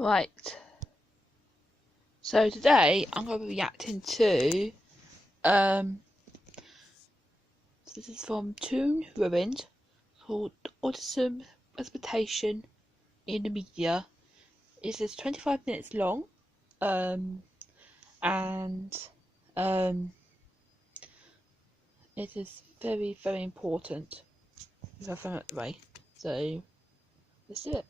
Right, so today I'm going to be reacting to, this is from Toon Ruined, called Autism Representation in the Media. It is 25 minutes long, and it is very, very important. If I found it right, so let's do it.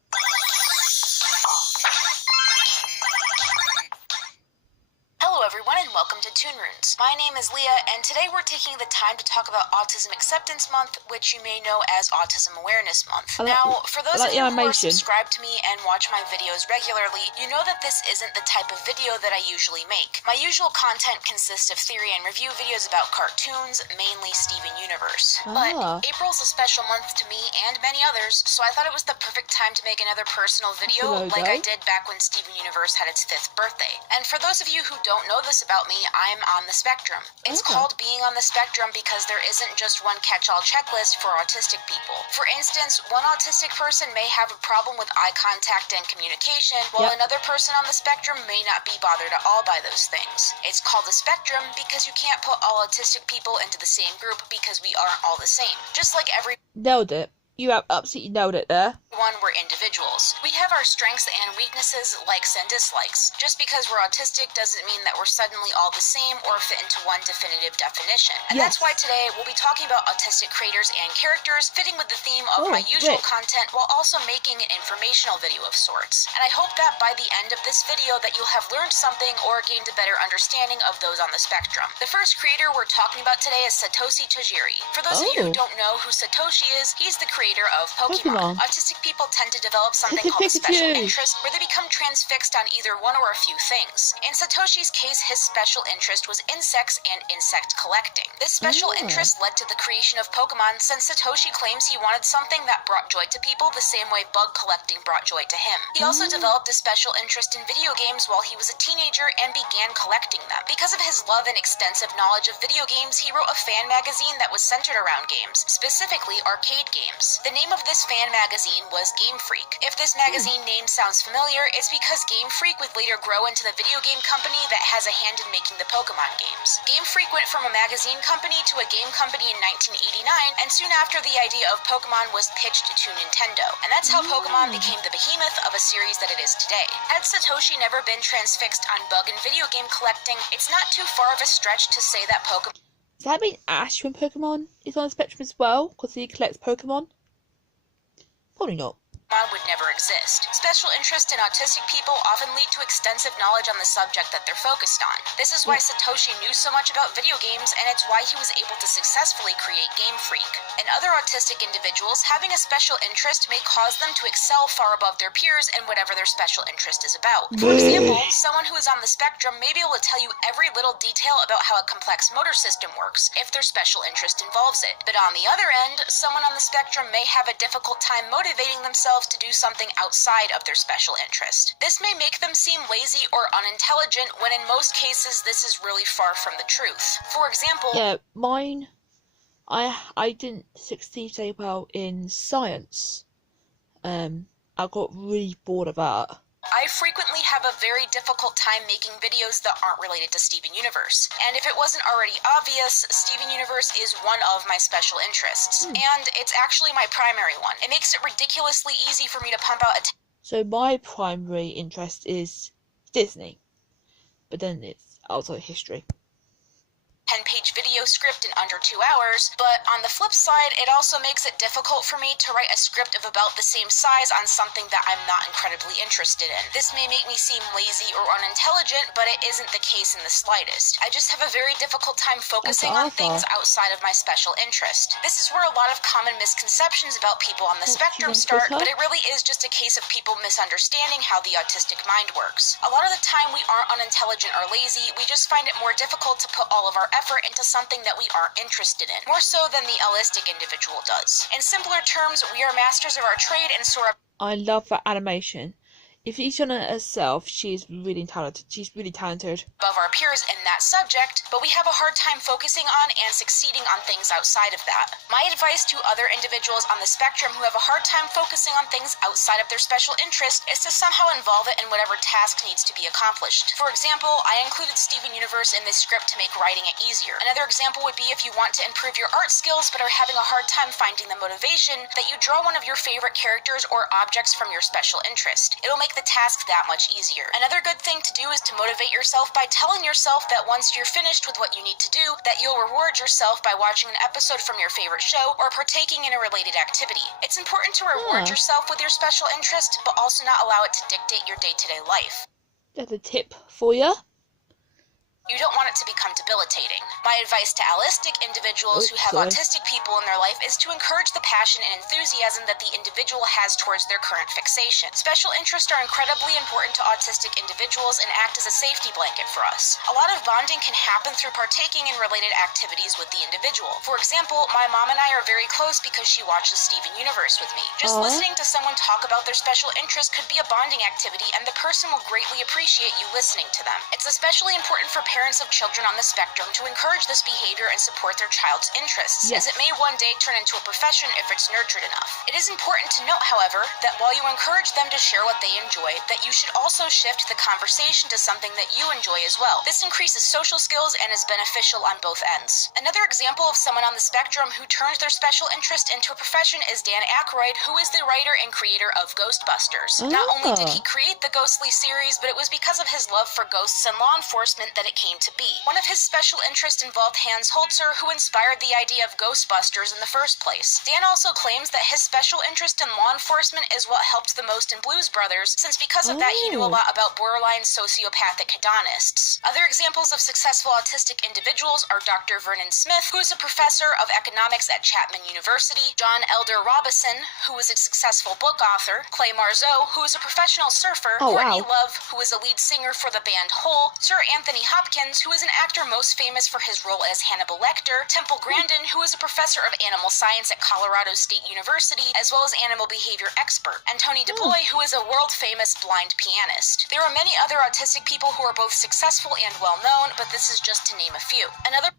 Hello everyone and welcome to Toon Runes. My name is Leah and today we're taking the time to talk about Autism Acceptance Month, which you may know as Autism Awareness Month. Now, for those of you who are subscribed to me and watch my videos regularly, you know that this isn't the type of video that I usually make. My usual content consists of theory and review videos about cartoons, mainly Steven Universe. But April's a special month to me and many others, so I thought it was the perfect time to make another personal video like I did back when Steven Universe had its 5th birthday. And for those of you who don't know this about me, I'm on the spectrum. It's called being on the spectrum because there isn't just one catch-all checklist for autistic people. For instance, one autistic person may have a problem with eye contact and communication, while another person on the spectrum may not be bothered at all by those things. It's called a spectrum because you can't put all autistic people into the same group because we aren't all the same. Just like every Nailed it. You have absolutely nailed it there. We're individuals. We have our strengths and weaknesses, likes and dislikes. Just because we're autistic doesn't mean that we're suddenly all the same or fit into one definitive definition. And that's why today we'll be talking about autistic creators and characters, fitting with the theme of my usual content while also making an informational video of sorts. And I hope that by the end of this video that you'll have learned something or gained a better understanding of those on the spectrum. The first creator we're talking about today is Satoshi Tajiri. For those of you who don't know who Satoshi is, he's the creator of Pokemon. Autistic people tend to develop something called a special interest where they become transfixed on either one or a few things. In Satoshi's case, his special interest was insects and insect collecting. This special interest led to the creation of Pokemon since Satoshi claims he wanted something that brought joy to people the same way bug collecting brought joy to him. He also developed a special interest in video games while he was a teenager and began collecting them. Because of his love and extensive knowledge of video games, he wrote a fan magazine that was centered around games, specifically arcade games. The name of this fan magazine was Game Freak. If this magazine name sounds familiar, it's because Game Freak would later grow into the video game company that has a hand in making the Pokemon games. Game Freak went from a magazine company to a game company in 1989, and soon after the idea of Pokemon was pitched to Nintendo. And that's how Pokemon became the behemoth of a series that it is today. Had Satoshi never been transfixed on bug and video game collecting, it's not too far of a stretch to say that Pokemon... Does that mean Ash from Pokemon is on the spectrum as well, because he collects Pokemon? Probably not. Would never exist. Special interest in autistic people often lead to extensive knowledge on the subject that they're focused on. This is why Satoshi knew so much about video games, and it's why he was able to successfully create Game Freak. In other autistic individuals, having a special interest may cause them to excel far above their peers in whatever their special interest is about. For example, someone who is on the spectrum may be able to tell you every little detail about how a complex motor system works, if their special interest involves it. But on the other end, someone on the spectrum may have a difficult time motivating themselves to do something outside of their special interest. This may make them seem lazy or unintelligent when in most cases this is really far from the truth. For example... Yeah, mine... I didn't succeed very well in science. I got really bored of that. I frequently have a very difficult time making videos that aren't related to Steven Universe. And if it wasn't already obvious, Steven Universe is one of my special interests. And it's actually my primary one. It makes it ridiculously easy for me to pump out a... So my primary interest is Disney. But then it's also history. 10-page video script in under 2 hours, but on the flip side, it also makes it difficult for me to write a script of about the same size on something that I'm not incredibly interested in. This may make me seem lazy or unintelligent, but it isn't the case in the slightest. I just have a very difficult time focusing on things outside of my special interest. This is where a lot of common misconceptions about people on the spectrum start, but it really is just a case of people misunderstanding how the autistic mind works. A lot of the time we aren't unintelligent or lazy, we just find it more difficult to put all of our effort into something that we aren't interested in, more so than the allistic individual does. In simpler terms, we are masters of our trade and so are... I love that animation. if she's on it herself, she's really talented. She's really talented. Above our peers in that subject, but we have a hard time focusing on and succeeding on things outside of that. My advice to other individuals on the spectrum who have a hard time focusing on things outside of their special interest is to somehow involve it in whatever task needs to be accomplished. For example, I included Steven Universe in this script to make writing it easier. Another example would be if you want to improve your art skills but are having a hard time finding the motivation, that you draw one of your favorite characters or objects from your special interest. It'll make the task that much easier. Another good thing to do is to motivate yourself by telling yourself that once you're finished with what you need to do, that you'll reward yourself by watching an episode from your favorite show or partaking in a related activity. It's important to reward yourself with your special interest, but also not allow it to dictate your day-to-day life. That's a tip for you. You don't want it to become debilitating. My advice to allistic individuals who have autistic people in their life is to encourage the passion and enthusiasm that the individual has towards their current fixation. Special interests are incredibly important to autistic individuals and act as a safety blanket for us. A lot of bonding can happen through partaking in related activities with the individual. For example, my mom and I are very close because she watches Steven Universe with me. Just listening to someone talk about their special interest could be a bonding activity, and the person will greatly appreciate you listening to them. It's especially important for parents of children on the spectrum to encourage this behavior and support their child's interests, as it may one day turn into a profession if it's nurtured enough. It is important to note, however, that while you encourage them to share what they enjoy, that you should also shift the conversation to something that you enjoy as well. This increases social skills and is beneficial on both ends. Another example of someone on the spectrum who turns their special interest into a profession is Dan Aykroyd, who is the writer and creator of Ghostbusters. Not only did he create the Ghostly series, but it was because of his love for ghosts and law enforcement that it came to be. One of his special interests involved Hans Holzer, who inspired the idea of Ghostbusters in the first place. Dan also claims that his special interest in law enforcement is what helped the most in Blues Brothers, since because of that he knew a lot about borderline sociopathic hedonists. Other examples of successful autistic individuals are Dr. Vernon Smith, who is a professor of economics at Chapman University, John Elder Robison, who is a successful book author, Clay Marzeau, who is a professional surfer, Courtney Love, who is a lead singer for the band Hole, Sir Anthony Hopkins, who is an actor most famous for his role as Hannibal Lecter, Temple Grandin, who is a professor of animal science at Colorado State University, as well as animal behavior expert, and Tony DeBoy, who is a world-famous blind pianist. There are many other autistic people who are both successful and well-known, but this is just to name a few. Another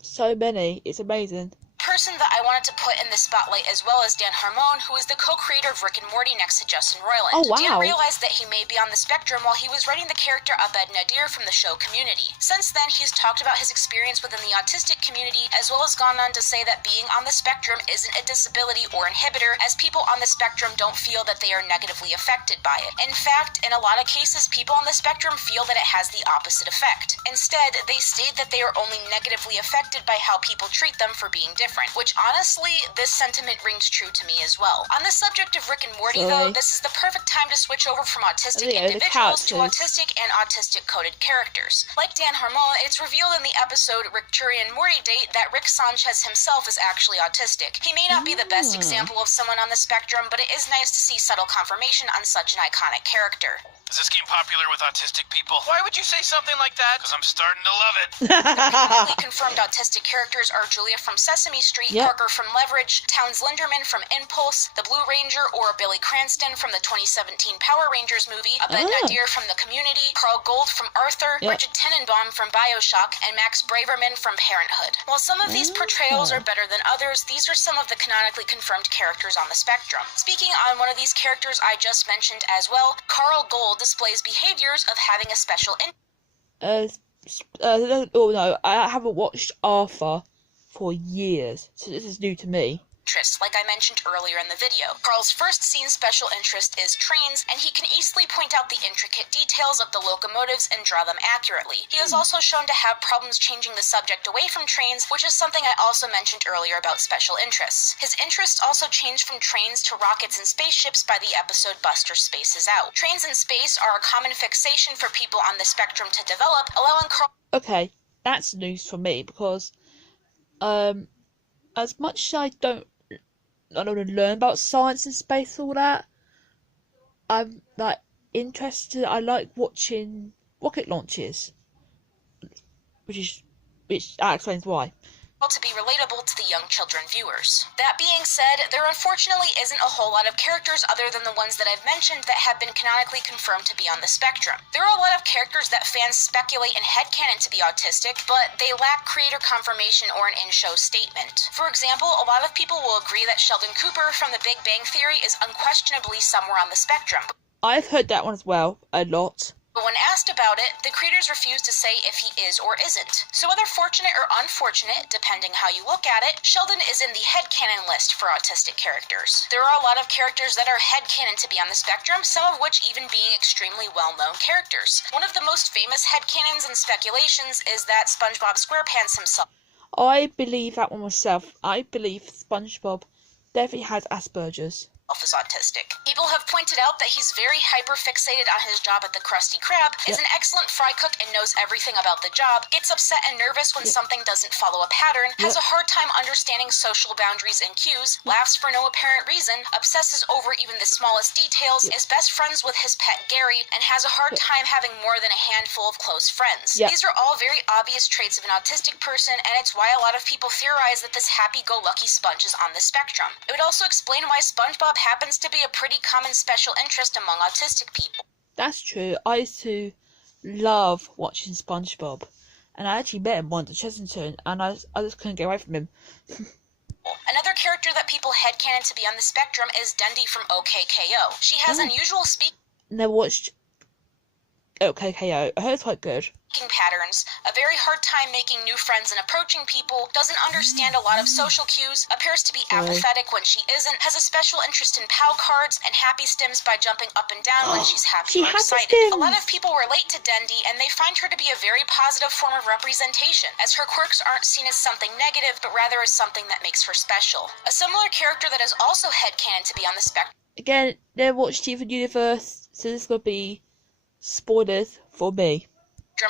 So many. It's amazing. person that I wanted to put in the spotlight as well as Dan Harmon, who is the co-creator of Rick and Morty next to Justin Roiland. Dan realized that he may be on the spectrum while he was writing the character Abed Nadir from the show Community. Since then, he's talked about his experience within the autistic community, as well as gone on to say that being on the spectrum isn't a disability or inhibitor, as people on the spectrum don't feel that they are negatively affected by it. In fact, in a lot of cases, people on the spectrum feel that it has the opposite effect. Instead, they state that they are only negatively affected by how people treat them for being different. Which honestly, this sentiment rings true to me as well. On the subject of Rick and Morty, though, this is the perfect time to switch over from autistic individuals to autistic and autistic-coded characters. Like Dan Harmon, it's revealed in the episode Rick Jury and Morty Date that Rick Sanchez himself is actually autistic. He may not be the best example of someone on the spectrum, but it is nice to see subtle confirmation on such an iconic character. Is this game popular with autistic people? Why would you say something like that? Because I'm starting to love it. The clinically confirmed autistic characters are Julia from Sesame Street, Parker from Leverage, Towns Linderman from Impulse, the Blue Ranger or Billy Cranston from the 2017 Power Rangers movie, Abed Nadir from The Community, Carl Gold from Arthur, Bridget Tenenbaum from BioShock, and Max Braverman from Parenthood. While some of these portrayals are better than others, these are some of the canonically confirmed characters on the spectrum. Speaking on one of these characters I just mentioned as well, Carl Gold displays behaviors of having a special no, I haven't watched Arthur for years, so this is new to me. Interest, like I mentioned earlier in the video. Carl's first seen special interest is trains, and he can easily point out the intricate details of the locomotives and draw them accurately. He is also shown to have problems changing the subject away from trains, which is something I also mentioned earlier about special interests. His interests also changed from trains to rockets and spaceships by the episode Buster Spaces Out. Trains in space are a common fixation for people on the spectrum to develop, allowing Carl... Okay, that's news for me, because as much as I don't want to learn about science and space, all that, I'm like interested. I like watching rocket launches, which that explains why. to be relatable to the young children viewers. That being said, there unfortunately isn't a whole lot of characters other than the ones that I've mentioned that have been canonically confirmed to be on the spectrum. There are a lot of characters that fans speculate and headcanon to be autistic, but they lack creator confirmation or an in-show statement. For example, a lot of people will agree that Sheldon Cooper from The Big Bang Theory is unquestionably somewhere on the spectrum. I've heard that one as well, a lot. But when asked about it, the creators refuse to say if he is or isn't. So whether fortunate or unfortunate, depending how you look at it, Sheldon is in the headcanon list for autistic characters. There are a lot of characters that are headcanon to be on the spectrum, some of which even being extremely well-known characters. One of the most famous headcanons and speculations is that SpongeBob SquarePants himself. I believe that one myself. I believe SpongeBob definitely has Asperger's. Is autistic. People have pointed out that he's very hyper-fixated on his job at the Krusty Krab, is an excellent fry cook and knows everything about the job, gets upset and nervous when something doesn't follow a pattern, has a hard time understanding social boundaries and cues, laughs for no apparent reason, obsesses over even the smallest details, is best friends with his pet Gary, and has a hard time having more than a handful of close friends. These are all very obvious traits of an autistic person, and it's why a lot of people theorize that this happy-go-lucky sponge is on the spectrum. It would also explain why SpongeBob happens to be a pretty common special interest among autistic people. That's true. I used to love watching SpongeBob, and I actually met him once at Chessington, and I just couldn't get away from him. Another character that people headcanon to be on the spectrum is Dendy from OKKO. She has unusual speaking. Never watched OKKO. I heard it's quite good. Patterns, a very hard time making new friends and approaching people, doesn't understand a lot of social cues, appears to be apathetic when she isn't, has a special interest in POW cards, and happy stims by jumping up and down when she's happy or excited. A lot of people relate to Dendy, and they find her to be a very positive form of representation, as her quirks aren't seen as something negative, but rather as something that makes her special. A similar character that is also headcanon to be on the spectrum. Again, never watched Steven Universe, so this will be spoilers for me.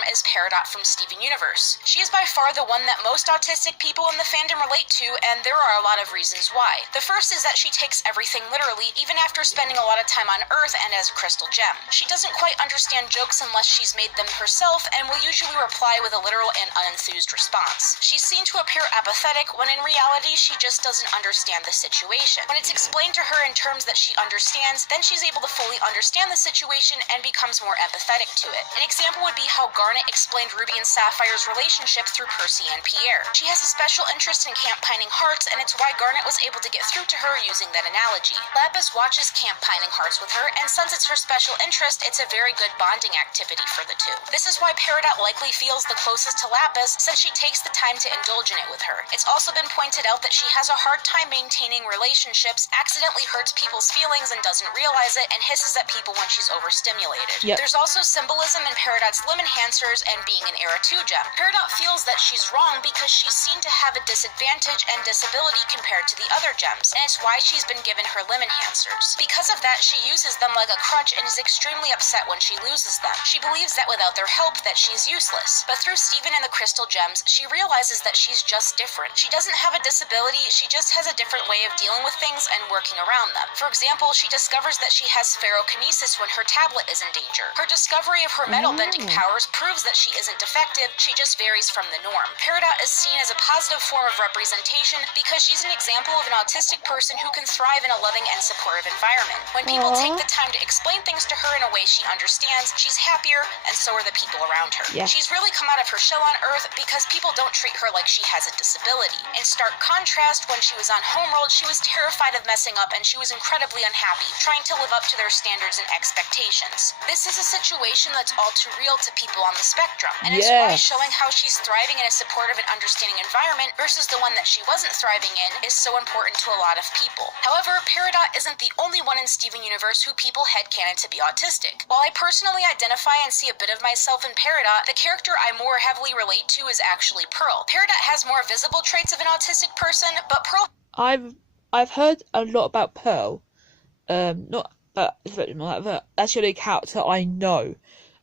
Is Peridot from Steven Universe. She is by far the one that most autistic people in the fandom relate to, and there are a lot of reasons why. The first is that she takes everything literally, even after spending a lot of time on Earth and as a crystal gem. She doesn't quite understand jokes unless she's made them herself, and will usually reply with a literal and unenthused response. She's seen to appear apathetic, when in reality she just doesn't understand the situation. When it's explained to her in terms that she understands, then she's able to fully understand the situation and becomes more empathetic to it. An example would be how Garnet explained Ruby and Sapphire's relationship through Percy and Pierre. She has a special interest in camp pining hearts, and it's why Garnet was able to get through to her using that analogy. Lapis watches camp pining hearts with her, and since it's her special interest, it's a very good bonding activity for the two. This is why Peridot likely feels the closest to Lapis, since she takes the time to indulge in it with her. It's also been pointed out that she has a hard time maintaining relationships, accidentally hurts people's feelings and doesn't realize it, and hisses at people when she's overstimulated. There's also symbolism in Peridot's limb enhancers and being an Era 2 gem. Peridot feels that she's wrong because she's seen to have a disadvantage and disability compared to the other gems, and it's why she's been given her limb enhancers. Because of that, she uses them like a crutch and is extremely upset when she loses them. She believes that without their help that she's useless. But through Steven and the crystal gems, she realizes that she's just different. She doesn't have a disability, she just has a different way of dealing with things and working around them. For example, she discovers that she has pherokinesis when her tablet is in danger. Her discovery of her metal bending powers proves that she isn't defective, she just varies from the norm. Peridot is seen as a positive form of representation because she's an example of an autistic person who can thrive in a loving and supportive environment. When people take the time to explain things to her in a way she understands, she's happier, and so are the people around her. She's really come out of her shell on Earth because people don't treat her like she has a disability. In stark contrast, when she was on Homeworld, she was terrified of messing up and she was incredibly unhappy, trying to live up to their standards and expectations. This is a situation that's all too real to people on the spectrum, and it's why showing how she's thriving in a supportive and understanding environment versus the one that she wasn't thriving in is so important to a lot of people. However, Peridot isn't the only one in Steven Universe who people headcanon to be autistic. While I personally identify and see a bit of myself in Peridot, the character I more heavily relate to is actually Pearl. Peridot has more visible traits of an autistic person, but Pearl... I've heard a lot about Pearl. Not that's the only character I know,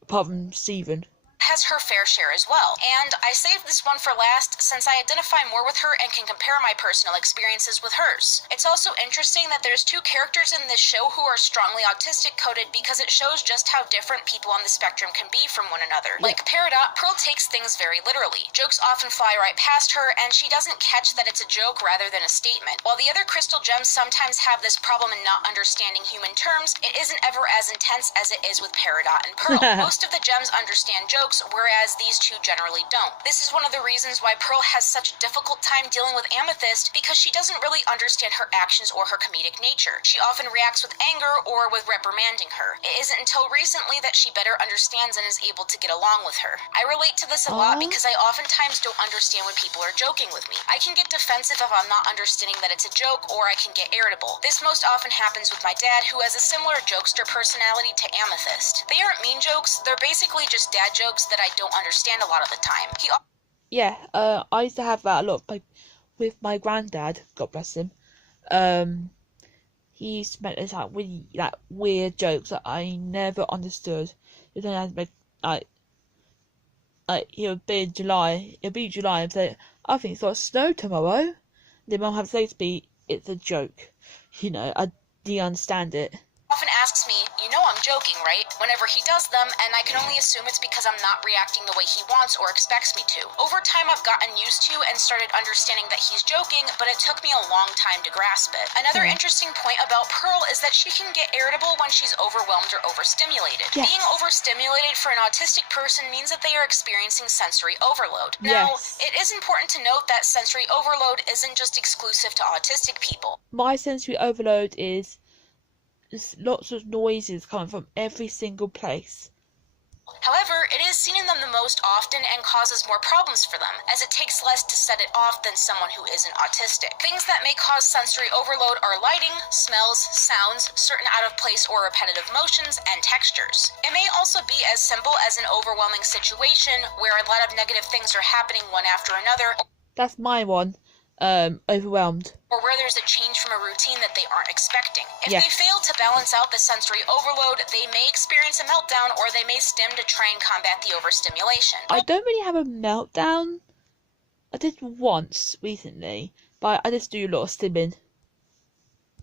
apart from Steven. has her fair share as well. And I saved this one for last since I identify more with her and can compare my personal experiences with hers. It's also interesting that there's two characters in this show who are strongly autistic coded because it shows just how different people on the spectrum can be from one another. Like Peridot, Pearl takes things very literally. Jokes often fly right past her and she doesn't catch that it's a joke rather than a statement. While the other crystal gems sometimes have this problem in not understanding human terms, it isn't ever as intense as it is with Peridot and Pearl. Most of the gems understand jokes, whereas these two generally don't. This is one of the reasons why Pearl has such a difficult time dealing with Amethyst, because she doesn't really understand her actions or her comedic nature. She often reacts with anger or with reprimanding her. It isn't until recently that she better understands and is able to get along with her. I relate to this a lot because I oftentimes don't understand when people are joking with me. I can get defensive if I'm not understanding that it's a joke, or I can get irritable. This most often happens with my dad, who has a similar jokester personality to Amethyst. They aren't mean jokes, they're basically just dad jokes that I don't understand a lot of the time. I used to have that a lot with my granddad, God bless him. He used to make this really weird jokes that I never understood. He then had to make it'll be July and say, I think it's got snow tomorrow. Then Mum have to say to me, it's a joke. I didn't understand it. Often asks me, you know I'm joking, right? Whenever he does them, and I can only assume it's because I'm not reacting the way he wants or expects me to. Over time, I've gotten used to and started understanding that he's joking, but it took me a long time to grasp it. Another interesting point about Pearl is that she can get irritable when she's overwhelmed or overstimulated. Yes. Being overstimulated for an autistic person means that they are experiencing sensory overload. Now, it is important to note that sensory overload isn't just exclusive to autistic people. My sensory overload is there's lots of noises coming from every single place. However, it is seen in them the most often and causes more problems for them, as it takes less to set it off than someone who isn't autistic. Things that may cause sensory overload are lighting, smells, sounds, certain out-of-place or repetitive motions, and textures. It may also be as simple as an overwhelming situation where a lot of negative things are happening one after another. That's my one. Overwhelmed. Or where there's a change from a routine that they aren't expecting. If they fail to balance out the sensory overload, they may experience a meltdown, or they may stim to try and combat the overstimulation. I don't really have a meltdown. I did once recently, but I just do a lot of stimming.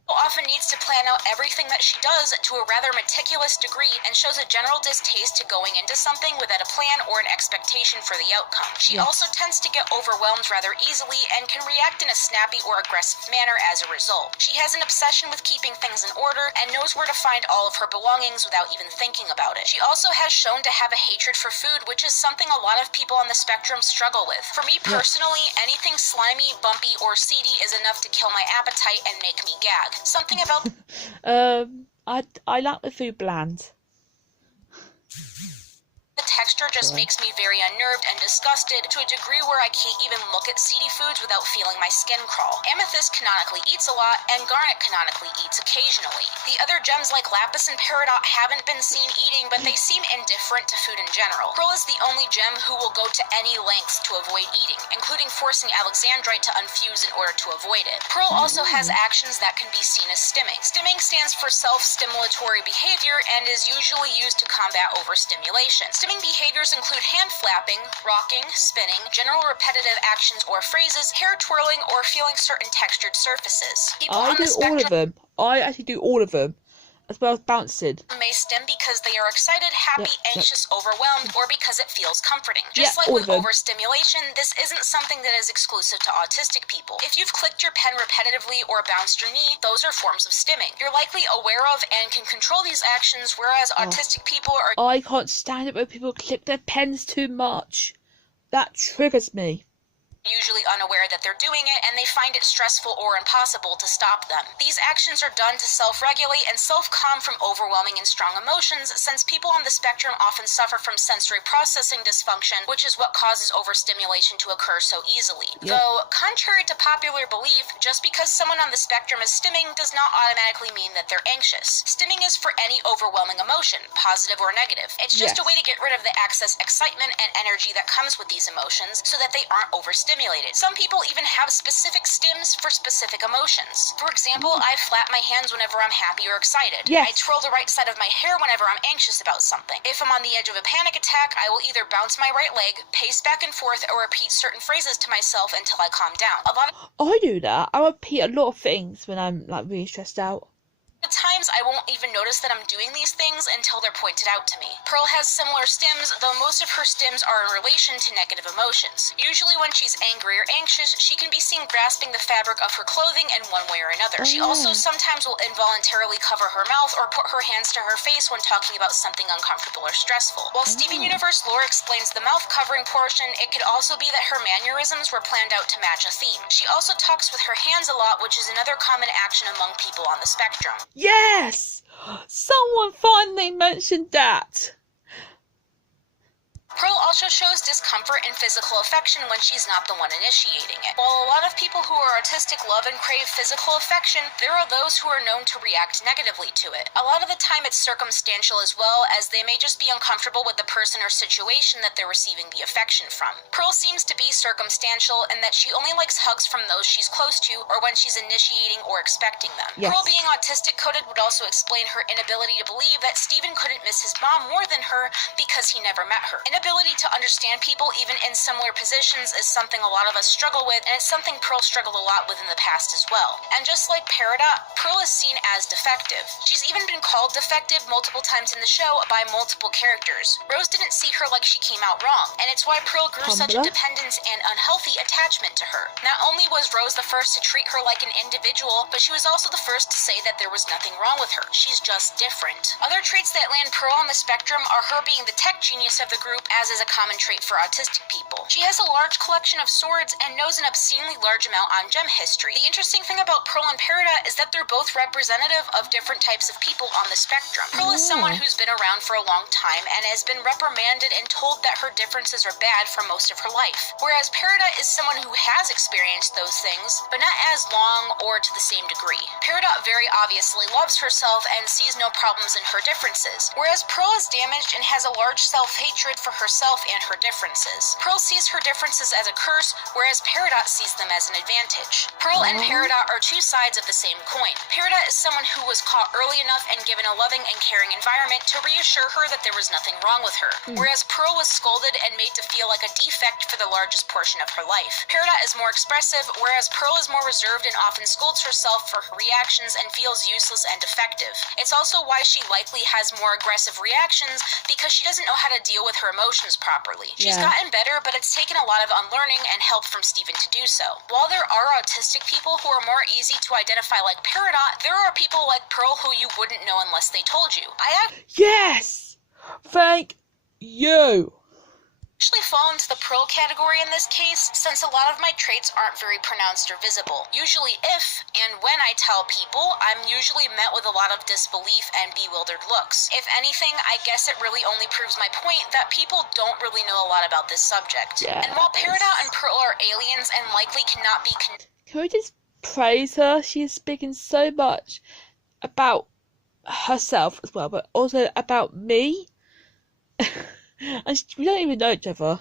Often needs to plan out everything that she does to a rather meticulous degree and shows a general distaste to going into something without a plan or an expectation for the outcome. She also tends to get overwhelmed rather easily and can react in a snappy or aggressive manner as a result. She has an obsession with keeping things in order and knows where to find all of her belongings without even thinking about it. She also has shown to have a hatred for food, which is something a lot of people on the spectrum struggle with. For me personally, anything slimy, bumpy, or seedy is enough to kill my appetite and make me gag. Something about I like the food bland. the texture just makes me very unnerved and disgusted to a degree where I can't even look at seedy foods without feeling my skin crawl. Amethyst canonically eats a lot, and Garnet canonically eats occasionally. The other gems like Lapis and Peridot haven't been seen eating, but they seem indifferent to food in general. Pearl is the only gem who will go to any lengths to avoid eating, including forcing Alexandrite to unfuse in order to avoid it. Pearl also has actions that can be seen as stimming. Stimming stands for self-stimulatory behavior and is usually used to combat overstimulation. Stimming behaviors include hand flapping, rocking, spinning, general repetitive actions or phrases, hair twirling, or feeling certain textured surfaces. I do all of them. I actually do all of them. As well as bouncing. May stim because they are excited, happy, anxious, overwhelmed, or because it feels comforting. Just like with overstimulation, this isn't something that is exclusive to autistic people. If you've clicked your pen repetitively or bounced your knee, those are forms of stimming. You're likely aware of and can control these actions, whereas autistic people are... I can't stand it when people click their pens too much. That triggers me. Usually unaware that they're doing it, and they find it stressful or impossible to stop them. These actions are done to self-regulate and self-calm from overwhelming and strong emotions, since people on the spectrum often suffer from sensory processing dysfunction, which is what causes overstimulation to occur so easily. Though, contrary to popular belief, just because someone on the spectrum is stimming does not automatically mean that they're anxious. Stimming is for any overwhelming emotion, positive or negative. It's just a way to get rid of the excess excitement and energy that comes with these emotions so that they aren't overstimulated. stimulated. Some people even have specific stims for specific emotions. For example, I flap my hands whenever I'm happy or excited. Yes. I twirl the right side of my hair whenever I'm anxious about something. If I'm on the edge of a panic attack, I will either bounce my right leg, pace back and forth, or repeat certain phrases to myself until I calm down. I do that. I repeat a lot of things when I'm like really stressed out. At times, I won't even notice that I'm doing these things until they're pointed out to me. Pearl has similar stims, though most of her stims are in relation to negative emotions. Usually when she's angry or anxious, she can be seen grasping the fabric of her clothing in one way or another. She also sometimes will involuntarily cover her mouth or put her hands to her face when talking about something uncomfortable or stressful. While Steven Universe lore explains the mouth covering portion, it could also be that her mannerisms were planned out to match a theme. She also talks with her hands a lot, which is another common action among people on the spectrum. Yes! Someone finally mentioned that. Pearl also shows discomfort and physical affection when she's not the one initiating it. While a lot of people who are autistic love and crave physical affection, there are those who are known to react negatively to it. A lot of the time it's circumstantial as well, as they may just be uncomfortable with the person or situation that they're receiving the affection from. Pearl seems to be circumstantial in that she only likes hugs from those she's close to or when she's initiating or expecting them. Yes. Pearl being autistic coded would also explain her inability to believe that Steven couldn't miss his mom more than her because he never met her. Inability to understand people even in similar positions is something a lot of us struggle with, and it's something Pearl struggled a lot with in the past as well. And just like Peridot, Pearl is seen as defective. She's even been called defective multiple times in the show by multiple characters. Rose didn't see her like she came out wrong, and it's why Pearl grew such a dependence and unhealthy attachment to her. Not only was Rose the first to treat her like an individual, but she was also the first to say that there was nothing wrong with her. She's just different. Other traits that land Pearl on the spectrum are her being the tech genius of the group, as is a common trait for autistic people. She has a large collection of swords and knows an obscenely large amount on gem history. The interesting thing about Pearl and Peridot is that they're both representative of different types of people on the spectrum. Pearl is someone who's been around for a long time and has been reprimanded and told that her differences are bad for most of her life, whereas Peridot is someone who has experienced those things, but not as long or to the same degree. Peridot very obviously loves herself and sees no problems in her differences, whereas Pearl is damaged and has a large self-hatred for herself and her differences. Pearl sees her differences as a curse, whereas Peridot sees them as an advantage. Pearl and Peridot are two sides of the same coin. Peridot is someone who was caught early enough and given a loving and caring environment to reassure her that there was nothing wrong with her, whereas Pearl was scolded and made to feel like a defect for the largest portion of her life. Peridot is more expressive, whereas Pearl is more reserved and often scolds herself for her reactions and feels useless and defective. It's also why she likely has more aggressive reactions, because she doesn't know how to deal with her emotions properly. She's gotten better, but it's taken a lot of unlearning and help from Steven to do so. While there are autistic people who are more easy to identify like Peridot, there are people like Pearl who you wouldn't know unless they told you. Yes! Thank you! Actually fall into the Pearl category in this case, since a lot of my traits aren't very pronounced or visible. Usually if and when I tell people, I'm usually met with a lot of disbelief and bewildered looks. If anything, I guess it really only proves my point that people don't really know a lot about this subject. Yes. And while Peridot and Pearl are aliens and likely cannot be Can we just praise her? She is speaking so much about herself as well, but also about me. And we don't even know each other.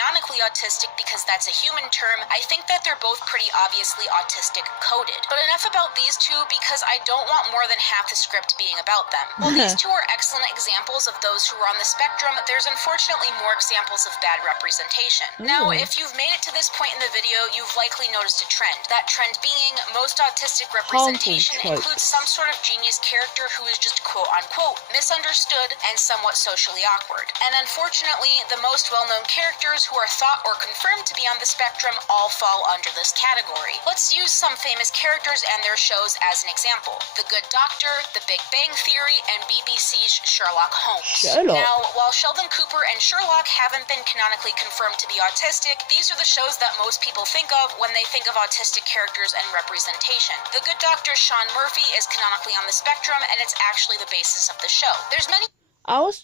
canonically autistic because that's a human term, I think that they're both pretty obviously autistic coded. But enough about these two because I don't want more than half the script being about them. While these two are excellent examples of those who are on the spectrum, there's unfortunately more examples of bad representation. Now, if you've made it to this point in the video, you've likely noticed a trend. That trend being most autistic representation includes some sort of genius character who is just quote-unquote misunderstood and somewhat socially awkward. And unfortunately, the most well-known characters who are thought or confirmed to be on the spectrum all fall under this category. Let's use some famous characters and their shows as an example. The Good Doctor, The Big Bang Theory, and BBC's Sherlock Holmes. Now, while Sheldon Cooper and Sherlock haven't been canonically confirmed to be autistic, these are the shows that most people think of when they think of autistic characters and representation. The Good Doctor Sean Murphy is canonically on the spectrum, and it's actually the basis of the show. There's many... I've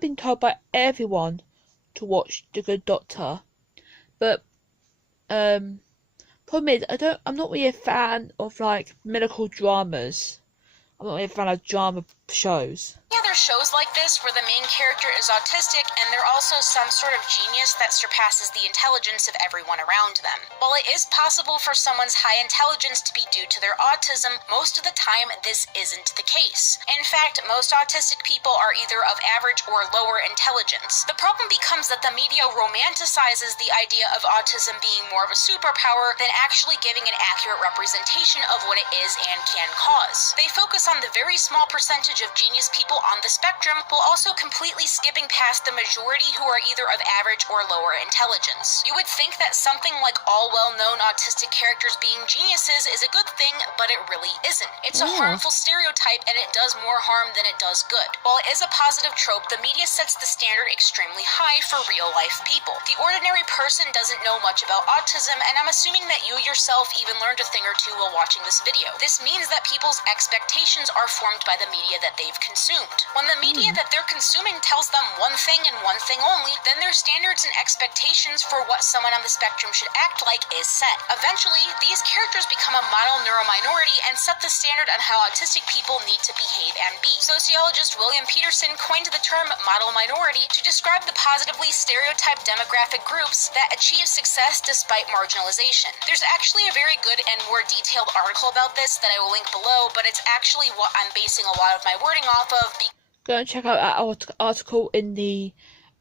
been told by everyone to watch The Good Doctor, but problem is I'm not really a fan of like medical dramas. I'm not even a fan of drama shows. Yeah, there's shows like this where the main character is autistic and they're also some sort of genius that surpasses the intelligence of everyone around them. While it is possible for someone's high intelligence to be due to their autism, most of the time this isn't the case. In fact, most autistic people are either of average or lower intelligence. The problem becomes that the media romanticizes the idea of autism being more of a superpower than actually giving an accurate representation of what it is and can cause. They focus on the very small percentage of genius people on the spectrum, while also completely skipping past the majority who are either of average or lower intelligence. You would think that something like all well-known autistic characters being geniuses is a good thing, but it really isn't. It's a harmful stereotype, and it does more harm than it does good. While it is a positive trope, the media sets the standard extremely high for real-life people. The ordinary person doesn't know much about autism, and I'm assuming that you yourself even learned a thing or two while watching this video. This means that people's expectations are formed by the media that they've consumed. When the media that they're consuming tells them one thing and one thing only, then their standards and expectations for what someone on the spectrum should act like is set. Eventually, these characters become a model neurominority and set the standard on how autistic people need to behave and be. Sociologist William Peterson coined the term model minority to describe the positively stereotyped demographic groups that achieve success despite marginalization. There's actually a very good and more detailed article about this that I will link below, but it's actually what I'm basing a lot of my wording off of. Go and check out that article in the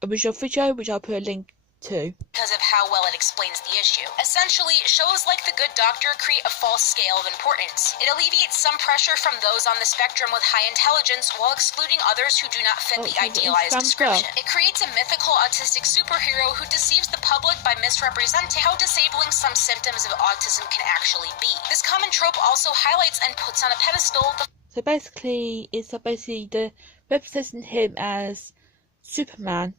original video, which I'll put a link to. Because of how well it explains the issue. Essentially, shows like The Good Doctor create a false scale of importance. It alleviates some pressure from those on the spectrum with high intelligence while excluding others who do not fit the idealized description. It creates a mythical autistic superhero who deceives the public by misrepresenting how disabling some symptoms of autism can actually be. This common trope also highlights and puts on a pedestal the So basically, it's basically the representing him as Superman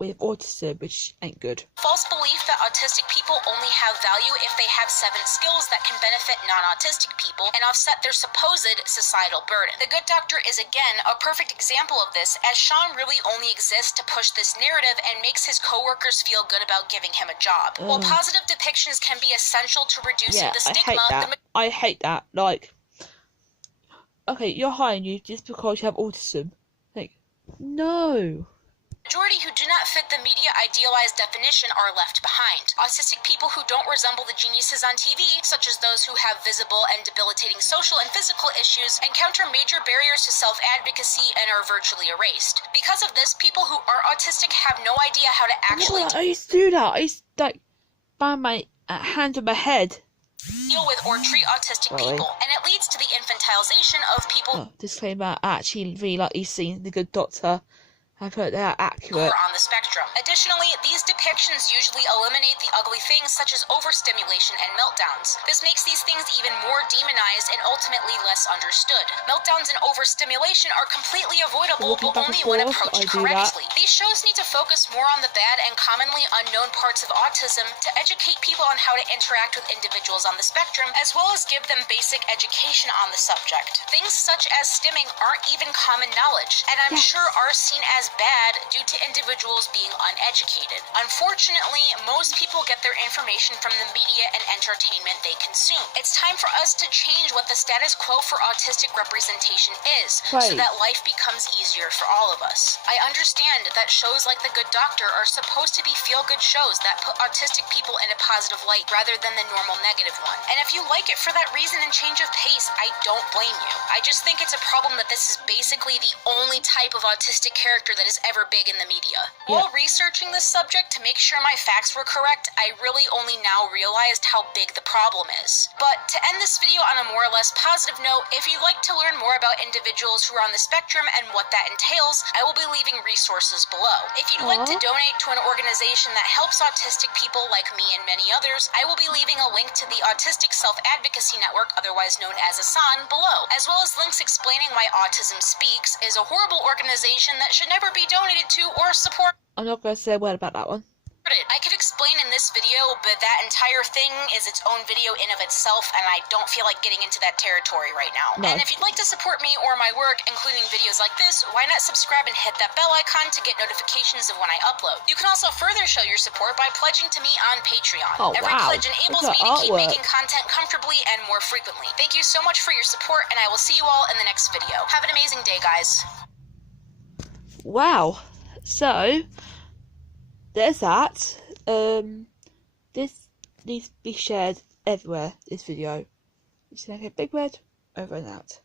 with autism, which ain't good. false belief that autistic people only have value if they have 7 skills that can benefit non-autistic people and offset their supposed societal burden. The Good Doctor is again a perfect example of this, as Sean really only exists to push this narrative and makes his co-workers feel good about giving him a job. While positive depictions can be essential to reducing the stigma, I hate that. Like, okay, you're hiring you just because you have autism. Like, no. majority who do not fit the media idealized definition are left behind. Autistic people who don't resemble the geniuses on TV, such as those who have visible and debilitating social and physical issues, encounter major barriers to self-advocacy and are virtually erased. Because of this, people who are autistic have no idea how to actually I used to do that. I used to, like, bang my hand on my head. Deal with or treat autistic people, and it leads to the infantilization of people Disclaimer, I actually really like these scenes. The Good Doctor. I thought they are accurate. who are on the spectrum. Additionally, these depictions usually eliminate the ugly things such as overstimulation and meltdowns. This makes these things even more demonized and ultimately less understood. Meltdowns and overstimulation are completely avoidable, but only when approached correctly. These shows need to focus more on the bad and commonly unknown parts of autism to educate people on how to interact with individuals on the spectrum, as well as give them basic education on the subject. Things such as stimming aren't even common knowledge, and I'm sure are seen as bad due to individuals being uneducated. Unfortunately, most people get their information from the media and entertainment they consume. It's time for us to change what the status quo for autistic representation is, so that life becomes easier for all of us. I understand that shows like The Good Doctor are supposed to be feel-good shows that put autistic people in a positive light rather than the normal negative one. And if you like it for that reason and change of pace, I don't blame you. I just think it's a problem that this is basically the only type of autistic character that is ever big in the media. While researching this subject to make sure my facts were correct, I really only now realized how big the problem is. But to end this video on a more or less positive note, if you'd like to learn more about individuals who are on the spectrum and what that entails, I will be leaving resources below. If you'd like to donate to an organization that helps autistic people like me and many others, I will be leaving a link to the Autistic Self-Advocacy Network, otherwise known as ASAN, below, as well as links explaining why Autism Speaks is a horrible organization that should never be donated to or supported. I'm not going to say a word about that one. I could explain in this video, but that entire thing is its own video in of itself, and I don't feel like getting into that territory right now. No. And if you'd like to support me or my work, including videos like this, why not subscribe and hit that bell icon to get notifications of when I upload. You can also further show your support by pledging to me on Patreon. Oh, Every wow. pledge enables me to keep making content comfortably and more frequently. Thank you so much for your support, and I will see you all in the next video. Have an amazing day, guys. Wow. So there's that. This needs to be shared everywhere, this video. Just make a big red over and out.